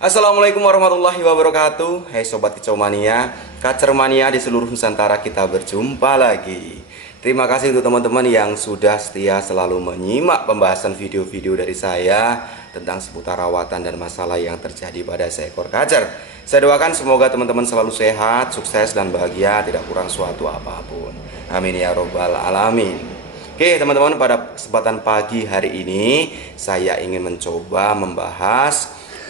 Assalamualaikum warahmatullahi wabarakatuh. Hai Sobat Kicau Mania, Kacer Mania di seluruh Nusantara, kita berjumpa lagi. Terima kasih untuk teman-teman yang sudah setia selalu menyimak pembahasan video-video dari saya tentang seputar rawatan dan masalah yang terjadi pada seekor kacer. Saya doakan semoga teman-teman selalu sehat, sukses dan bahagia, tidak kurang suatu apapun. Amin ya robbal alamin. Oke teman-teman, pada kesempatan pagi hari ini saya ingin mencoba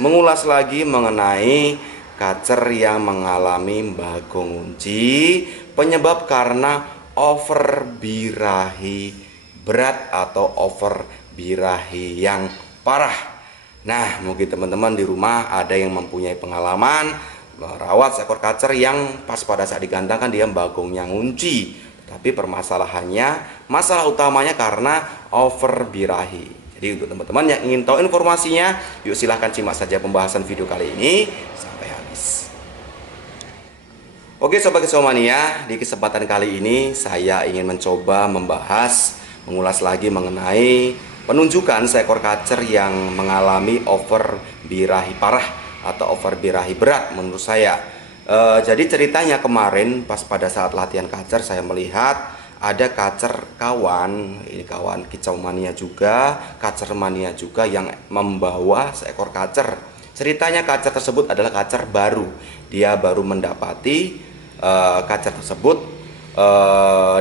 mengulas lagi mengenai kacer yang mengalami bagong ngunci, penyebab karena over birahi berat atau over birahi yang parah. Nah, mungkin teman-teman di rumah ada yang mempunyai pengalaman merawat seekor kacer yang pas pada saat digantangkan dia bagongnya ngunci, tapi masalah utamanya karena over birahi. Jadi untuk teman-teman yang ingin tahu informasinya, yuk silahkan simak saja pembahasan video kali ini sampai habis. Oke Sobat Kicau Mania, di kesempatan kali ini saya ingin mencoba mengulas lagi mengenai penunjukan seekor kacer yang mengalami over birahi parah atau over birahi berat menurut saya. Jadi ceritanya kemarin pas pada saat latihan kacer saya melihat ada kacer kawan, ini kawan Kicau Mania juga, kacer mania juga yang membawa seekor kacer. Ceritanya kacer tersebut adalah kacer baru. Dia baru mendapati kacer tersebut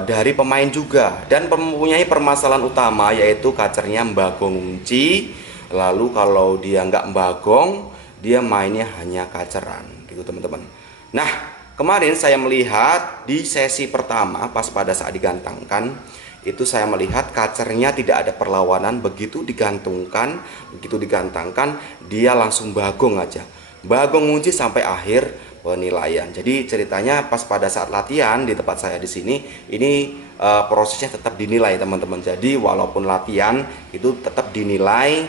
dari pemain juga dan mempunyai permasalahan utama, yaitu kacernya mbagong ngunci. Lalu kalau dia nggak mbagong, dia mainnya hanya kaceran gitu teman-teman. Nah, kemarin saya melihat di sesi pertama pas pada saat digantangkan itu saya melihat kacernya tidak ada perlawanan, begitu digantangkan dia langsung bagong aja. Bagong ngunci sampai akhir penilaian. Jadi ceritanya pas pada saat latihan di tempat saya di sini ini prosesnya tetap dinilai teman-teman. Jadi walaupun latihan itu tetap dinilai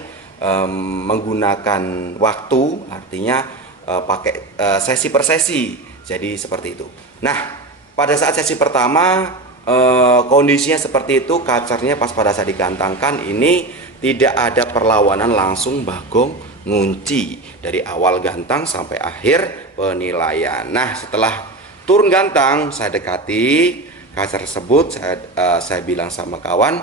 menggunakan waktu, artinya pakai sesi per sesi. Jadi seperti itu. Nah, pada saat sesi pertama kondisinya seperti itu, kacernya pas pada saat digantangkan ini tidak ada perlawanan, langsung bagong ngunci dari awal gantang sampai akhir penilaian. Nah, setelah turun gantang saya dekati kacer tersebut, saya bilang sama kawan,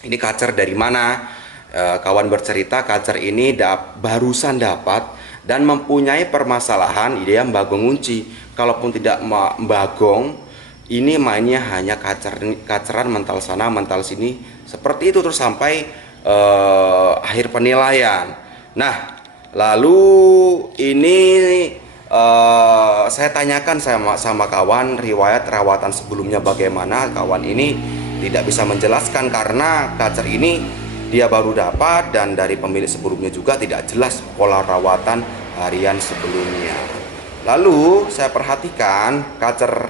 ini kacer dari mana? Kawan bercerita kacer ini barusan dapat dan mempunyai permasalahan dia mbagong ngunci. Kalaupun tidak mbagong, ini mainnya hanya kaceran mental sana mental sini seperti itu terus sampai akhir penilaian. Nah, lalu ini saya tanyakan sama kawan riwayat rawatan sebelumnya bagaimana. Kawan ini tidak bisa menjelaskan karena kacer ini dia baru dapat dan dari pemilik sebelumnya juga tidak jelas pola rawatan harian sebelumnya. Lalu saya perhatikan kacer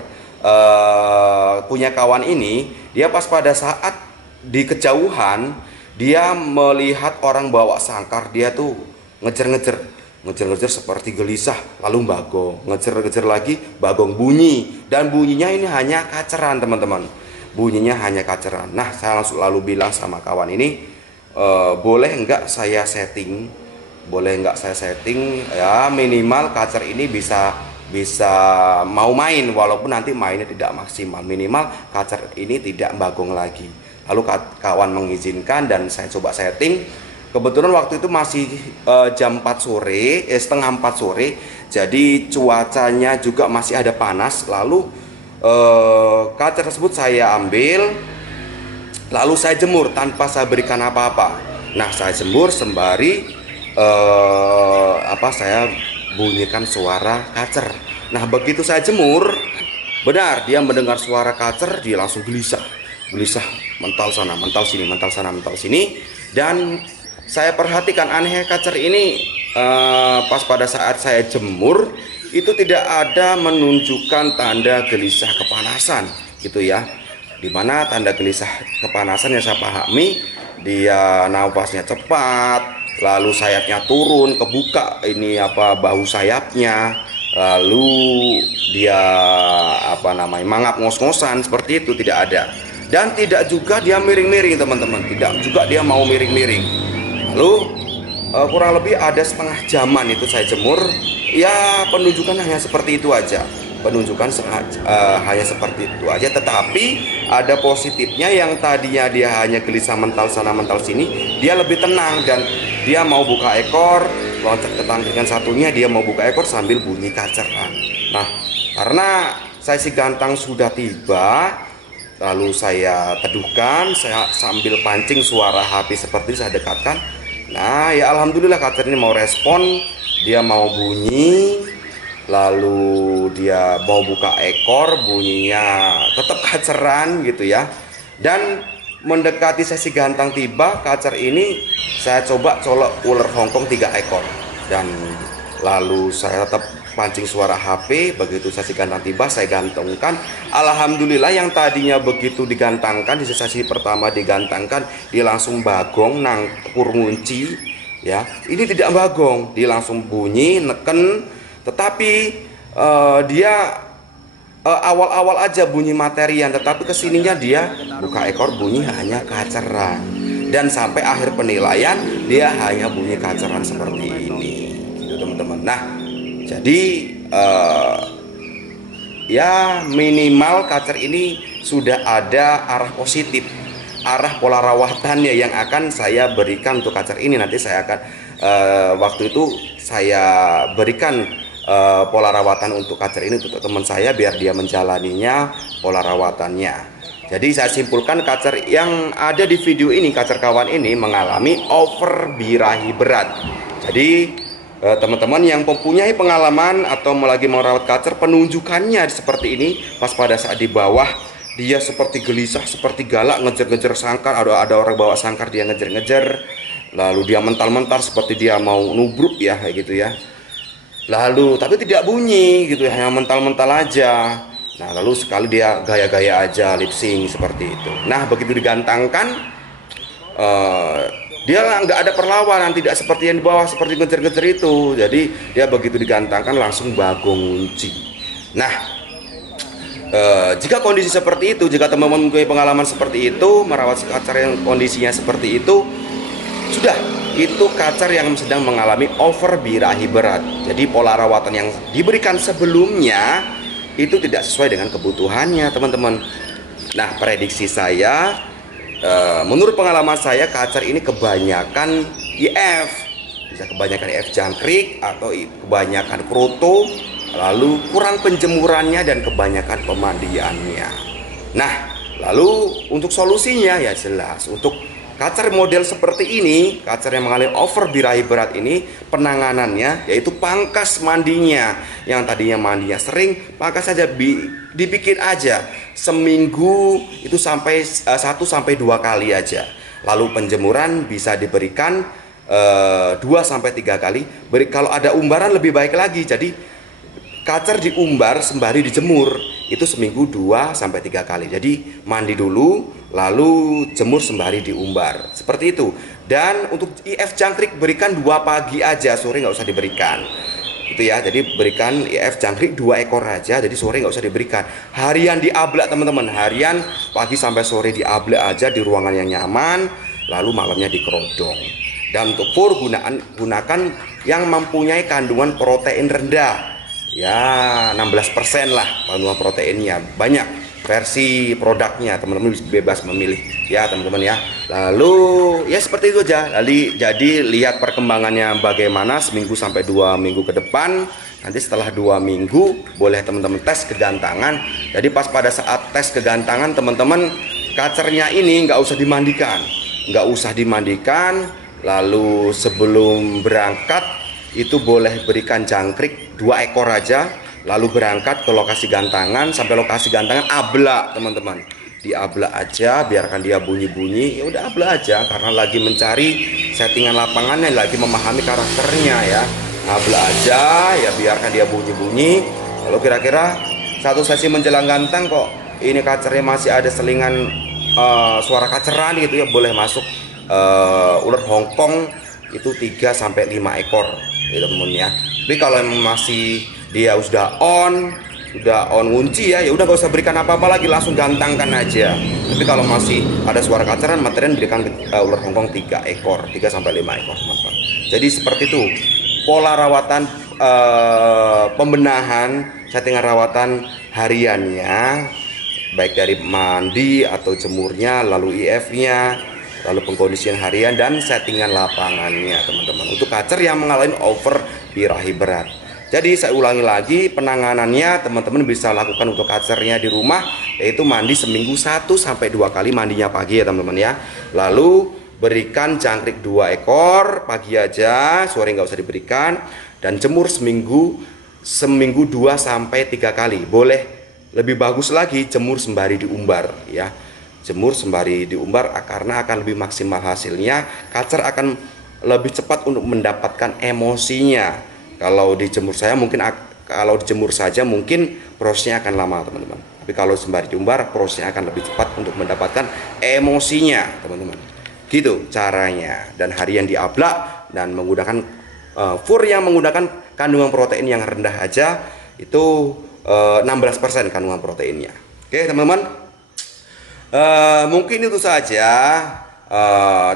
punya kawan ini, dia pas pada saat di kejauhan dia melihat orang bawa sangkar, dia tuh ngejar seperti gelisah, lalu bagong, ngejar lagi bagong, bunyi, dan bunyinya ini hanya kaceran teman-teman, bunyinya hanya kaceran. Nah, saya lalu bilang sama kawan ini, boleh nggak saya setting ya, minimal kacer ini bisa mau main, walaupun nanti mainnya tidak maksimal, minimal kacer ini tidak bagong lagi. Lalu kawan mengizinkan dan saya coba setting. Kebetulan waktu itu masih jam 4 sore, setengah 4 sore, jadi cuacanya juga masih ada panas. Lalu kacer tersebut saya ambil, lalu saya jemur tanpa saya berikan apa-apa. Nah, saya jemur sembari saya bunyikan suara kacer. Nah, begitu saya jemur, benar dia mendengar suara kacer, dia langsung gelisah, mental sana, mental sini. Dan saya perhatikan anehnya kacer ini pas pada saat saya jemur itu tidak ada menunjukkan tanda gelisah kepanasan gitu ya. Dimana tanda gelisah kepanasan yang saya pahami, dia nafasnya cepat, lalu sayapnya turun, kebuka bahu sayapnya, lalu dia mangap ngos-ngosan, seperti itu tidak ada. Dan tidak juga dia miring-miring teman-teman, tidak juga dia mau miring-miring. Lalu kurang lebih ada setengah jaman itu saya jemur. Ya penunjukan hanya seperti itu aja, penunjukan hanya seperti itu aja. Tetapi ada positifnya, yang tadinya dia hanya gelisah mental sana mental sini, dia lebih tenang dan dia mau buka ekor, loncat ke tangkringan satunya, dia mau buka ekor sambil bunyi kaceran. Nah, karena saya si gantang sudah tiba, lalu saya teduhkan, saya sambil pancing suara HP seperti itu, saya dekatkan. Nah ya alhamdulillah kacer ini mau respon, dia mau bunyi, lalu dia mau buka ekor, bunyinya tetap kaceran gitu ya. Dan mendekati sesi gantang tiba, kacer ini saya coba colok ular Hongkong 3 ekor. Dan lalu saya tetap pancing suara HP. Begitu sesi gantang tiba, saya gantungkan. Alhamdulillah yang tadinya begitu digantangkan, di sesi pertama digantangkan, dia langsung bagong, nangkur ngunci ya. Ini tidak bagong, dia langsung bunyi, neken. Tetapi dia awal-awal aja bunyi materian, tetapi kesininya dia buka ekor bunyi hanya kaceran. Dan sampai akhir penilaian dia hanya bunyi kaceran seperti ini gitu teman-teman. Nah jadi ya minimal kacer ini sudah ada arah positif, arah pola rawatannya yang akan saya berikan untuk kacer ini. Nanti saya akan waktu itu saya berikan pola rawatan untuk kacer ini untuk teman saya biar dia menjalaninya pola rawatannya. Jadi saya simpulkan kacer yang ada di video ini, kacer kawan ini mengalami over birahi berat. Jadi teman-teman yang mempunyai pengalaman atau lagi merawat kacer, penunjukannya seperti ini. Pas pada saat di bawah dia seperti gelisah, seperti galak, ngejar-ngejar sangkar. Ada orang bawa sangkar, dia ngejar-ngejar. Lalu dia mental-mental seperti dia mau nubruk ya, kayak gitu ya. Lalu tapi tidak bunyi gitu ya, hanya mental-mental aja. Nah lalu sekali dia gaya-gaya aja, lip sync seperti itu. Nah begitu digantangkan, dia nggak ada perlawanan, tidak seperti yang di bawah, seperti ngejar-ngejar itu. Jadi dia begitu digantangkan langsung bagong ngunci. Nah jika kondisi seperti itu, jika teman-teman mempunyai pengalaman seperti itu, merawat kacer yang kondisinya seperti itu, sudah itu kacer yang sedang mengalami over birahi berat. Jadi pola rawatan yang diberikan sebelumnya itu tidak sesuai dengan kebutuhannya teman-teman. Nah prediksi saya, menurut pengalaman saya, kacer ini kebanyakan IF, bisa kebanyakan IF jangkrik atau kebanyakan kroto, lalu kurang penjemurannya dan kebanyakan pemandiannya. Nah lalu untuk solusinya ya jelas, untuk kacer model seperti ini, kacer yang mengalami over birahi berat ini, penanganannya yaitu pangkas mandinya. Yang tadinya mandinya sering, pangkas saja, dibikin aja seminggu itu sampai 1-2 kali aja. Lalu penjemuran bisa diberikan 2-3 kali. Kalau ada umbaran lebih baik lagi. Jadi kacer diumbar sembari dijemur itu seminggu 2-3 kali. Jadi mandi dulu, lalu jemur sembari diumbar, seperti itu. Dan untuk IF jangkrik berikan 2 pagi aja, sore nggak usah diberikan itu ya. Jadi berikan IF jangkrik 2 ekor aja, jadi sore nggak usah diberikan. Harian diablak teman-teman, harian pagi sampai sore diablak aja di ruangan yang nyaman, lalu malamnya dikerodong. Dan untuk fur gunakan yang mempunyai kandungan protein rendah, ya 16% lah kandungan proteinnya. Banyak versi produknya, teman-teman bebas memilih ya teman-teman ya. Lalu ya seperti itu aja. Jadi lihat perkembangannya bagaimana seminggu sampai 2 minggu ke depan. Nanti setelah 2 minggu boleh teman-teman tes kegantangan. Jadi pas pada saat tes kegantangan teman-teman, kacernya ini nggak usah dimandikan, lalu sebelum berangkat itu boleh berikan jangkrik 2 ekor aja, lalu berangkat ke lokasi gantangan. Sampai lokasi gantangan ablak teman-teman, diablak aja, biarkan dia bunyi-bunyi, ya udah ablak aja, karena lagi mencari settingan lapangannya, lagi memahami karakternya ya. Ablak aja ya, biarkan dia bunyi-bunyi. Lalu kira-kira 1 sesi menjelang gantang kok ini kacernya masih ada selingan suara kaceran gitu ya, boleh masuk ular Hongkong itu 3-5 ekor gitu teman ya. Tapi kalau masih dia sudah on, sudah on kunci ya, ya udah gak usah berikan apa-apa lagi, langsung gantangkan aja. Tapi kalau masih ada suara kaceran, materian berikan ular Hongkong 3 ekor, 3 sampai 5 ekor, teman-teman. Jadi seperti itu pola rawatan, pembenahan, settingan rawatan hariannya, baik dari mandi atau jemurnya, lalu IF-nya, lalu pengkondisian harian dan settingan lapangannya, teman-teman, untuk kacer yang mengalami over birahi berat. Jadi saya ulangi lagi, penanganannya teman-teman bisa lakukan untuk kacernya di rumah, yaitu mandi seminggu 1 sampai 2 kali, mandinya pagi ya teman-teman ya. Lalu berikan jangkrik 2 ekor pagi aja, sore nggak usah diberikan, dan jemur seminggu 2 sampai 3 kali. Boleh lebih bagus lagi jemur sembari diumbar ya. Jemur sembari diumbar karena akan lebih maksimal hasilnya. Kacer akan lebih cepat untuk mendapatkan emosinya. Kalau dijemur saja mungkin prosesnya akan lama, teman-teman. Tapi kalau sembari diumbar, prosesnya akan lebih cepat untuk mendapatkan emosinya, teman-teman. Gitu caranya. Dan harian diablak dan menggunakan fur yang menggunakan kandungan protein yang rendah aja, itu 16% kandungan proteinnya. Oke teman-teman, mungkin itu saja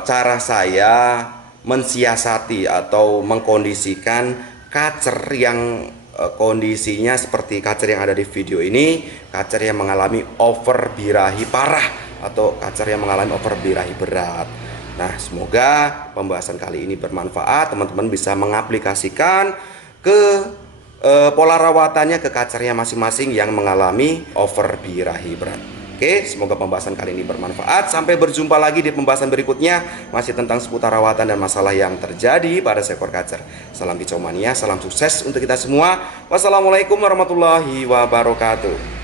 cara saya mensiasati atau mengkondisikan kacer yang kondisinya seperti kacer yang ada di video ini, kacer yang mengalami over birahi parah atau kacer yang mengalami over birahi berat. Nah, semoga pembahasan kali ini bermanfaat, teman-teman bisa mengaplikasikan ke pola rawatannya ke kacernya masing-masing yang mengalami over birahi berat. Oke, semoga pembahasan kali ini bermanfaat. Sampai berjumpa lagi di pembahasan berikutnya, masih tentang seputar rawatan dan masalah yang terjadi pada seekor kacer. Salam kicau mania, salam sukses untuk kita semua. Wassalamualaikum warahmatullahi wabarakatuh.